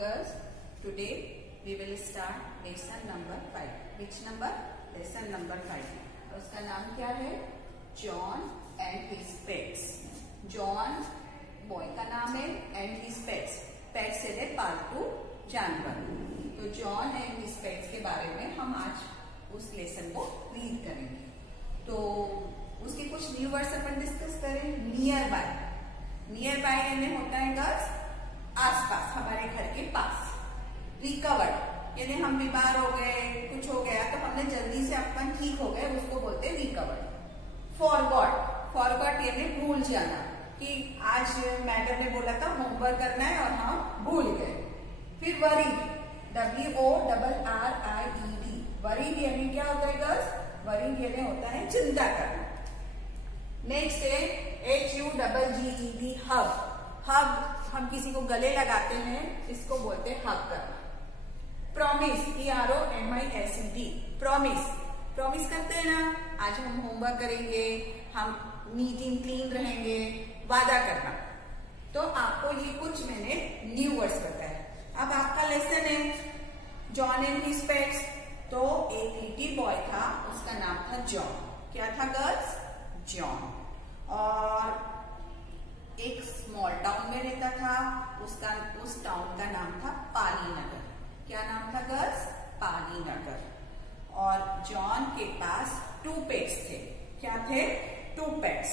girls. Today we will start lesson number 5. Which number? Lesson number 5. उसका नाम क्या है? John and his pets. John boy का नाम है and his pets. Pets से पालतू जानवर. तो John and his pets के बारे में हम आज उस लेसन को रीड करेंगे. तो उसके कुछ न्यू वर्ड्स अपन डिस्कस करें. Near by. नियर बाय यानी होता है गर्ल्स आसपास, हमारे घर के पास. रिकवर्ड यानी हम बीमार हो गए, कुछ हो गया तो हमने जल्दी से अपन ठीक हो गए, उसको बोलते हैं रिकवर्ड. फॉरगॉट. फॉरगॉट यानी भूल जाना, कि आज मैडम ने बोला था होमवर्क करना है और हम भूल गए. फिर वरीड. WORRIED. वरीड यानी क्या होता है गर्ल्स? वरीड यानी होता है चिंता करना. नेक्स्ट है HUGGED. हग. हग हम किसी को गले लगाते हैं, इसको बोलते हैं हग करना. प्रॉमिस. PROMISED. प्रॉमिस. प्रॉमिस करते हैं ना, आज हम होमवर्क करेंगे, हम नीट एंड क्लीन रहेंगे, वादा करना. तो आपको ये कुछ मैंने न्यू वर्ड्स बताए. अब आपका लेसन है जॉन एंड हिज पेट्स. तो एक लिटिल बॉय था, उसका नाम था जॉन. क्या था गर्ल्स? जॉन. और एक स्मॉल टाउन में रहता था, उस टाउन का नाम था पालीनगर. क्या नाम था गर्ल्स? पालीनगर. और जॉन के पास 2 पेट्स थे. क्या थे? 2 पेट्स.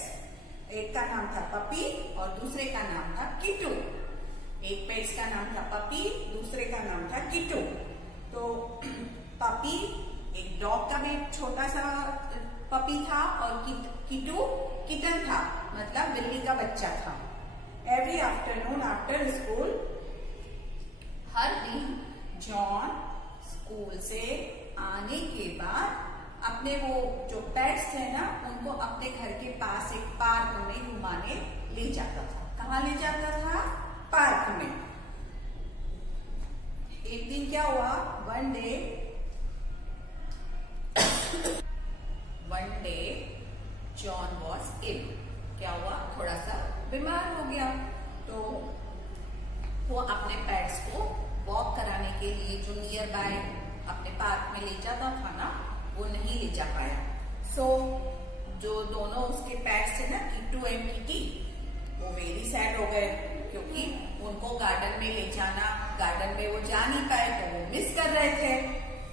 एक का नाम था पपी और दूसरे का नाम था किटू. एक पेट्स का नाम था पपी, दूसरे का नाम था किटू. तो पपी एक डॉग का भी छोटा सा पपी था और किटू किटन था, मतलब बिल्ली का बच्चा था. एवरी आफ्टरनून आफ्टर स्कूल, हर दिन जॉन स्कूल से आने के बाद अपने वो जो पेट्स है ना, उनको अपने घर के पास एक पार्क में घुमाने ले जाता था. कहाँ ले जाता था? पार्क में. एक दिन क्या हुआ? One day John was ill. क्या हुआ? थोड़ा सा बीमार हो गया. तो वो अपने पेट्स को वॉक कराने के लिए जो नियर बाय अपने पार्क में ले जाता था ना, वो नहीं ले जा पाया. सो जो दोनों उसके पेट्स थे ना, किट्टू एंड किटी, वो वेरी सैड हो गए, क्योंकि उनको गार्डन में ले जाना, गार्डन में वो जा नहीं पाए, तो वो मिस कर रहे थे.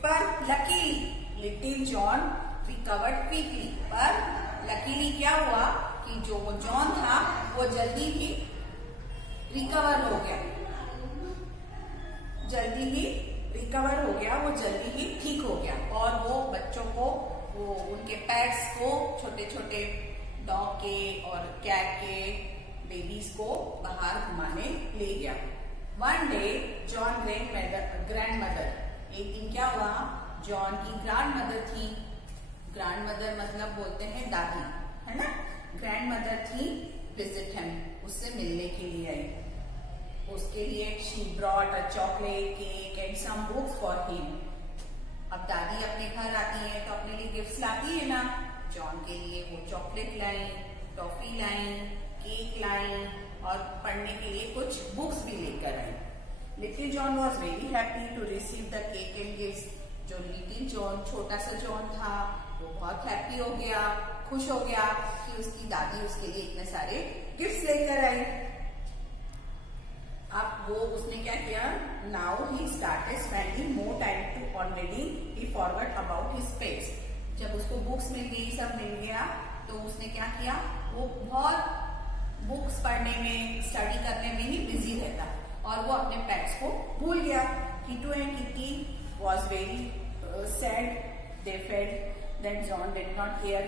पर luckily little John recovered quickly. पर लकीली क्या हुआ कि जो वो जॉन था वो जल्दी ही रिकवर हो गया. जल्दी ही रिकवर हो गया, वो जल्दी ही ठीक हो गया. और वो बच्चों को, वो उनके पेट्स को, छोटे छोटे डॉग के और कैट के बेबीज को बाहर घुमाने ले गया. One day John grandmother. एक दिन क्या हुआ? जॉन की ग्रैंडमदर थी. ग्रैंडमदर मतलब बोलते हैं दादी, है ना. ग्रैंडमदर थी विजिट हिम, उससे मिलने के लिए आई. उसके लिए she brought a chocolate, cake and some books for him. अब दादी अपने घर आती है तो अपने लिए गिफ्ट्स लाती है ना. जॉन के लिए वो चॉकलेट लाई, टॉफी लाई, केक लाई और पढ़ने के लिए कुछ बुक्स भी लेकर आई. Little John was very happy to receive the cake and gifts. जो लिटिल जॉन, छोटा सा जॉन था, वो बहुत हैप्पी हो गया, खुश हो गया कि उसकी दादी उसके लिए इतने सारे गिफ्ट्स लेकर आई. अब वो उसने क्या किया? Now he started spending more time to on reading. He forgot about his pets. जब उसको बुक्स मिल गई, सब मिल गया, तो उसने क्या किया? वो बहुत बुक्स पढ़ने में, स्टडी करने में ही बिजी रहता और वो अपने पेट्स को भूल गया. Kittu and Kitty was very sad. They felt that John did not care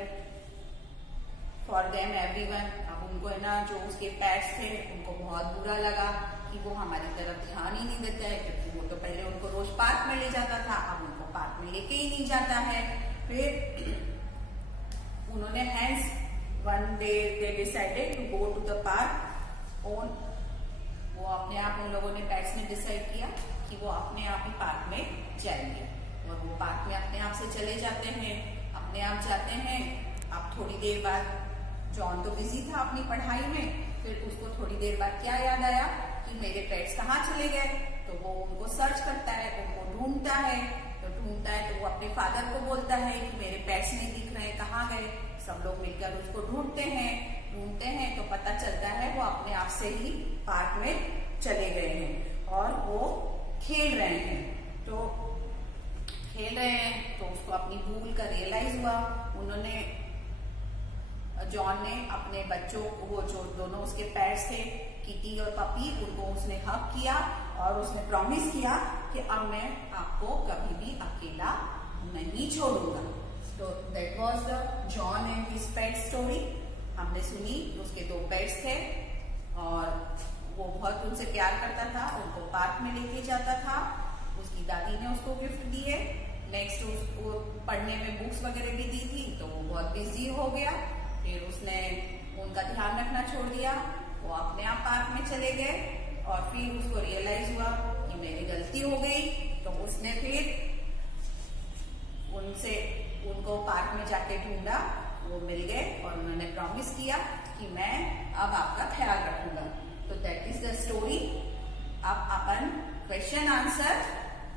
for them everyone. अब उनको है ना, जो उसके पेट्स थे, उनको बहुत बुरा लगा कि वो हमारी तरफ ध्यान ही नहीं देता है, क्योंकि वो तो पहले उनको रोज पार्क में ले जाता था, अब उनको पार्क में लेके ही नहीं जाता है. फिर उन्होंने hence one day they decided to go to the park own. वो अपने आप, उन लोगों ने पेट्स ने डिसाइड किया कि वो अपने आप ही पार्क में जाएंगे. और वो पार्क में अपने आप से चले जाते हैं, अपने आप जाते हैं. अब थोड़ी देर बाद जॉन तो बिजी था अपनी पढ़ाई में, फिर उसको थोड़ी देर बाद क्या याद आया कि मेरे पेट्स कहाँ चले गए, तो वो उनको सर्च करता है, उनको ढूंढता है। तो वो अपने फादर को बोलता है कि मेरे पेट्स नहीं दिख रहे, कहाँ गए। सब लोग मिलकर उसको ढूंढते हैं तो पता चलता है वो अपने आप से ही पार्क में चले गए हैं और वो खेल रहे हैं। तो उसको अपनी भूल का रियलाइज हुआ। जॉन ने अपने बच्चों को, वो जो दोनों उसके पेट्स थे, किटी और पपी, उनको उसने हग किया और उसने प्रॉमिस किया कि अब मैं आपको कभी भी अकेला नहीं छोड़ूंगा। तो that was the John and his pet story. हमने सुनी। उसके 2 पेट्स थे और वो बहुत उनसे प्यार करता था, उनको पार्क में लेके जाता था। उसकी दादी ने उसको गिफ्ट दिए। नेक्स्ट उसको पढ़ने में बुक्स वगैरह भी दी थी, तो वो बहुत बिजी हो गया। फिर उसने उनका ध्यान रखना छोड़ दिया, वो अपने आप पार्क में चले गए और फिर उसको रियलाइज हुआ कि मेरी गलती हो गई। तो उसने फिर उनको पार्क में जाके ढूंढा, वो मिल गए और उन्होंने प्रॉमिस किया कि मैं अब आपका ख्याल रखूंगा। तो दैट इज द स्टोरी। अब अपन क्वेश्चन आंसर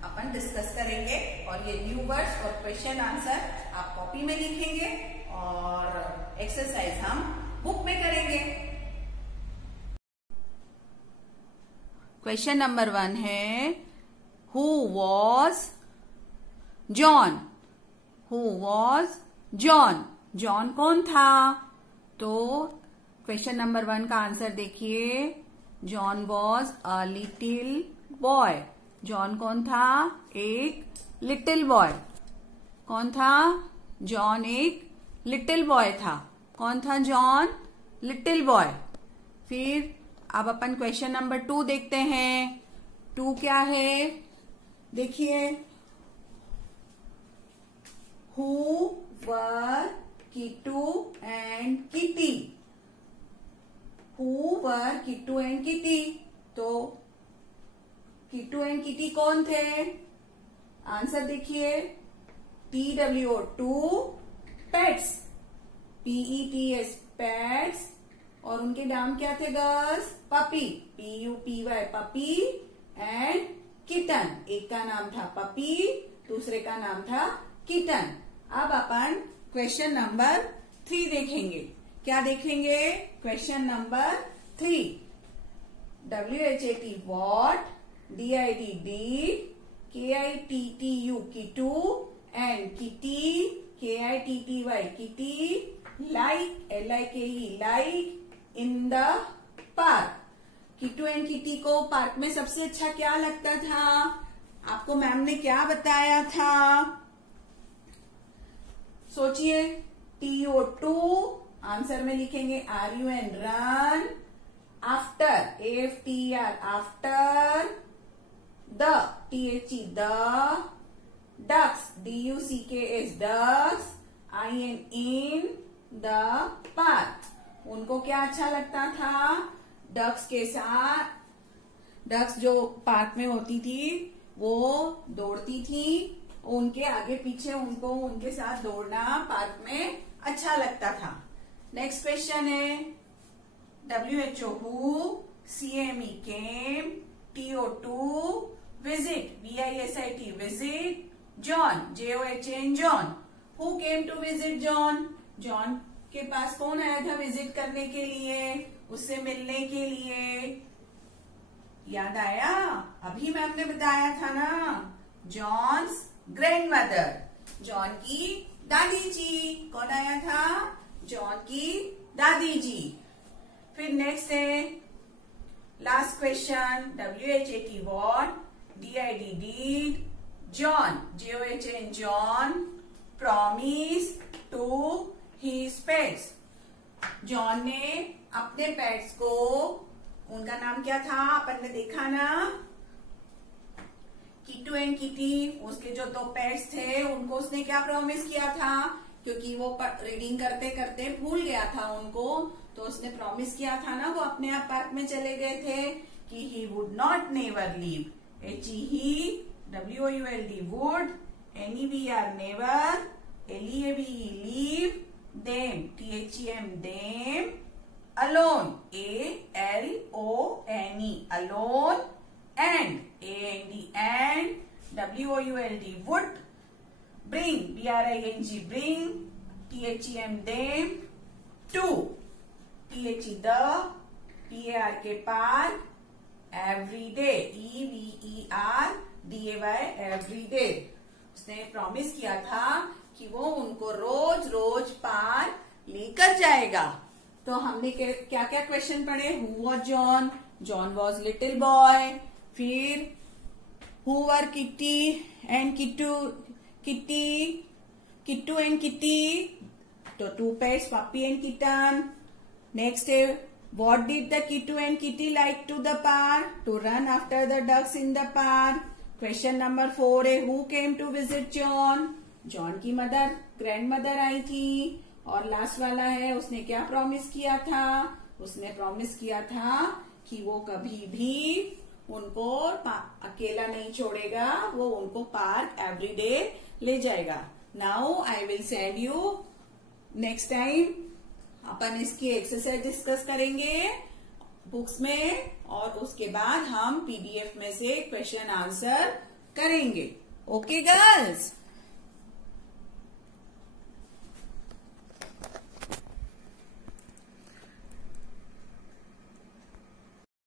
अपन डिस्कस करेंगे और ये न्यू वर्ड्स और क्वेश्चन आंसर आप कॉपी में लिखेंगे और एक्सरसाइज हम बुक में करेंगे। क्वेश्चन नंबर 1 है, who was John? Who was John? John कौन था? तो क्वेश्चन नंबर 1 का आंसर देखिए, John was a little boy. John कौन था? एक लिटिल बॉय। कौन था? जॉन एक लिटिल बॉय था। कौन था जॉन? Little boy. फिर अब अपन क्वेश्चन नंबर 2 देखते हैं। 2 क्या है? देखिए, who were Kittu and kitty? Who were Kittu and kitty? तो किट्टू एंड किटी कौन थे? आंसर देखिए, TWO2 पेट्स, PETS पेट्स। और उनके नाम क्या थे girls? Puppy, PUPY puppy and kitten. एक का नाम था पपी, दूसरे का नाम था किटन। अब अपन क्वेश्चन नंबर 3 देखेंगे। क्या देखेंगे? Question number 3, WHAT what, DID did, KITTU Kittu and Kitty, KITTY Kitty, like LIKE like in the park. Kittu and Kitty को पार्क में सबसे अच्छा क्या लगता था? आपको मैम ने क्या बताया था? सोचिए। TO2 आंसर में लिखेंगे RUN run, after AFTER after, the THE the, ducks DUCKS ducks, IN in the park. उनको क्या अच्छा लगता था? डक्स के साथ, डक्स जो पार्क में होती थी वो दौड़ती थी, उनके आगे पीछे उनको उनके साथ दौड़ना पार्क में अच्छा लगता था। नेक्स्ट क्वेश्चन है, WHO who, CME came, TO2 visit, VISIT visit, John, JOHN John, who came to visit John? John के पास कौन आया था विजिट करने के लिए, उससे मिलने के लिए? याद आया? अभी मैम ने बताया था ना, जॉन्स ग्रैंडमदर, जॉन की दादी जी। कौन आया था? जॉन की दादी जी। फिर नेक्स्ट है last question, WHAT what, DID did, John, JOHN John, promise to his pets। John ने अपने पेट्स को, उनका नाम क्या था अपन ने देखा ना, किट्टू एंड किटी, उसके जो 2 पेट्स थे उनको उसने क्या प्रॉमिस किया था? क्योंकि वो रीडिंग करते करते भूल गया था उनको, तो उसने प्रॉमिस किया था ना, वो अपने आप पार्क में चले गए थे कि he would not never leave, HE WOULD would, NEVER never, LEAVE leave, them THEM them alone, A-L-O-N-E, alone, and, A-N-D, and, W-O-U-L-D, would, bring, B-R-I-N-G, bring, T-H-E-M, them, to, T-H-E, the, P-A-R-K, park, every day, E-V-E-R-D-A-Y, every day. उसने promise किया था कि वो उनको रोज रोज park लेकर जाएगा। तो हमने क्या क्या क्वेश्चन पढ़े? Who was John? John was little boy. फिर who were Kitty and Kittu? Kittu and Kitty, तो two pets, puppy and kitten. Next है what did the kittu and kitty like to the park? To run after the ducks in the park. Question number 4 है who came to visit John? John की mother, grand mother आई थी। और last वाला है उसने क्या promise किया था? उसने प्रॉमिस किया था कि वो कभी भी उनको अकेला नहीं छोड़ेगा, वो उनको पार्क एवरीडे ले जाएगा। Now I will send you next time अपन इसकी एक्सरसाइज डिस्कस करेंगे बुक्स में, और उसके बाद हम पीडीएफ में से क्वेश्चन आंसर करेंगे। Okay girls.